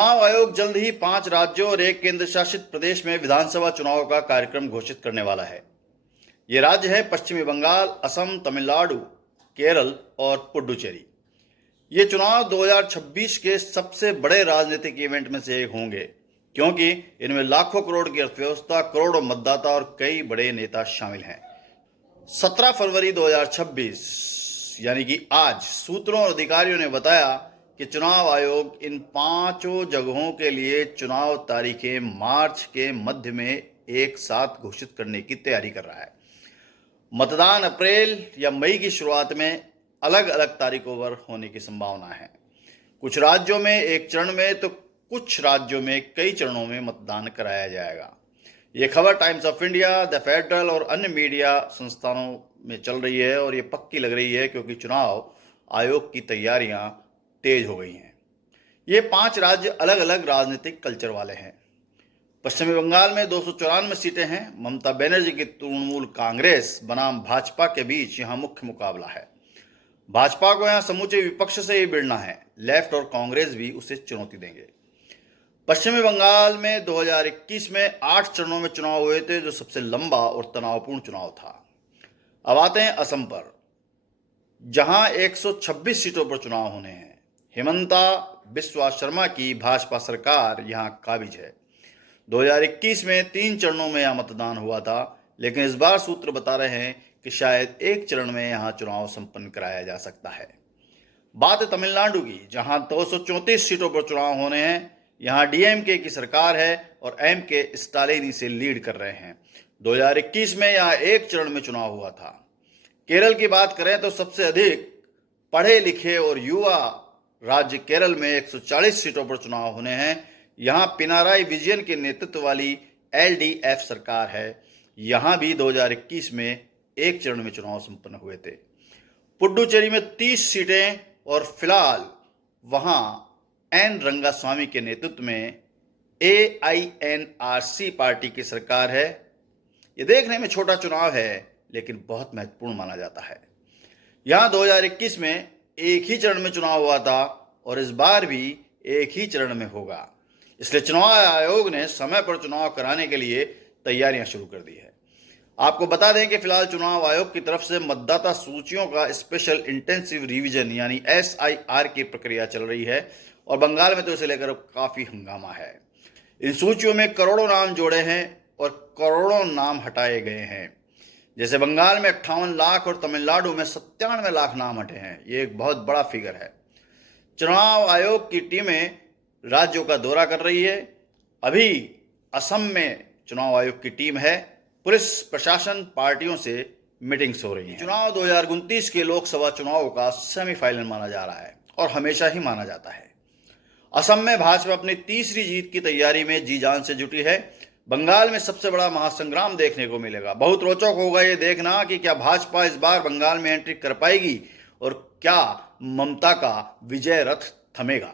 चुनाव आयोग जल्द ही 5 राज्यों और 1 केंद्र शासित प्रदेश में विधानसभा चुनाव का कार्यक्रम घोषित करने वाला है। ये राज्य है पश्चिमी बंगाल, असम, तमिलनाडु, केरल और पुडुचेरी। ये चुनाव 2026 के सबसे बड़े राजनीतिक इवेंट में से एक होंगे, क्योंकि इनमें लाखों करोड़ की अर्थव्यवस्था, करोड़ों मतदाता और कई बड़े नेता शामिल हैं। 17 फरवरी 2026 यानी कि आज सूत्रों और अधिकारियों ने बताया कि चुनाव आयोग इन 5 जगहों के लिए चुनाव तारीखें मार्च के मध्य में एक साथ घोषित करने की तैयारी कर रहा है। मतदान अप्रैल या मई की शुरुआत में अलग अलग तारीखों पर होने की संभावना है। कुछ राज्यों में एक चरण में तो कुछ राज्यों में कई चरणों में मतदान कराया जाएगा। ये खबर times of India, the federal और अन्य मीडिया संस्थानों में चल रही है और ये पक्की लग रही है, क्योंकि चुनाव आयोग की तैयारियां तेज हो गई हैं। ये 5 राज्य अलग अलग राजनीतिक कल्चर वाले हैं। पश्चिमी बंगाल में 294 सीटें हैं। ममता बनर्जी की तृणमूल कांग्रेस बनाम भाजपा के बीच यहाँ मुख्य मुकाबला है। भाजपा को यहाँ समूचे विपक्ष से ही भिड़ना है। लेफ्ट और कांग्रेस भी उसे चुनौती देंगे। पश्चिमी बंगाल में 2021 में 8 चरणों में चुनाव हुए थे, जो सबसे लंबा और तनावपूर्ण चुनाव था। अब आते हैं असम पर, जहां 126 सीटों पर चुनाव होने हैं। हिमंता बिस्वा शर्मा की भाजपा सरकार यहां काबिज है। 2021 में 3 चरणों में यहां मतदान हुआ था, लेकिन इस बार सूत्र बता रहे हैं कि शायद एक चरण में यहां चुनाव संपन्न कराया जा सकता है। बात है तमिलनाडु की, जहां 234 सीटों पर चुनाव होने हैं। यहां डीएमके की सरकार है और एमके स्टालिन इसे लीड कर रहे हैं। 2021 में यहां एक चरण में चुनाव हुआ था। केरल की बात करें तो सबसे अधिक पढ़े लिखे और युवा राज्य केरल में 140 सीटों पर चुनाव होने हैं। यहां पिनाराई विजयन के नेतृत्व वाली एलडीएफ सरकार है। यहां भी 2021 में एक चरण में चुनाव संपन्न हुए थे। पुडुचेरी में 30 सीटें और फिलहाल वहां एन रंगास्वामी के नेतृत्व में AINRC पार्टी की सरकार है। ये देखने में छोटा चुनाव है, लेकिन बहुत महत्वपूर्ण माना जाता है। यहां 2021 में एक ही चरण में चुनाव हुआ था और इस बार भी एक ही चरण में होगा। इसलिए चुनाव आयोग ने समय पर चुनाव कराने के लिए तैयारियां शुरू कर दी है। आपको बता दें कि फिलहाल चुनाव आयोग की तरफ से मतदाता सूचियों का स्पेशल इंटेंसिव रिवीजन यानी SIR की प्रक्रिया चल रही है और बंगाल में तो इसे लेकर काफी हंगामा है। इन सूचियों में करोड़ों नाम जोड़े हैं और करोड़ों नाम हटाए गए हैं। जैसे बंगाल में 58 लाख और तमिलनाडु में 97 लाख नाम हटे हैं। ये एक बहुत बड़ा फिगर है। चुनाव आयोग की टीमें राज्यों का दौरा कर रही है। अभी असम में चुनाव आयोग की टीम है। पुलिस प्रशासन पार्टियों से मीटिंग्स हो रही हैं। चुनाव 2029 के लोकसभा चुनाव का सेमीफाइनल माना जा रहा है और हमेशा ही माना जाता है। असम में भाजपा अपनी तीसरी जीत की तैयारी में जी जान से जुटी है। बंगाल में सबसे बड़ा महासंग्राम देखने को मिलेगा। बहुत रोचक होगा ये देखना कि क्या भाजपा इस बार बंगाल में एंट्री कर पाएगी और क्या ममता का विजय रथ थमेगा।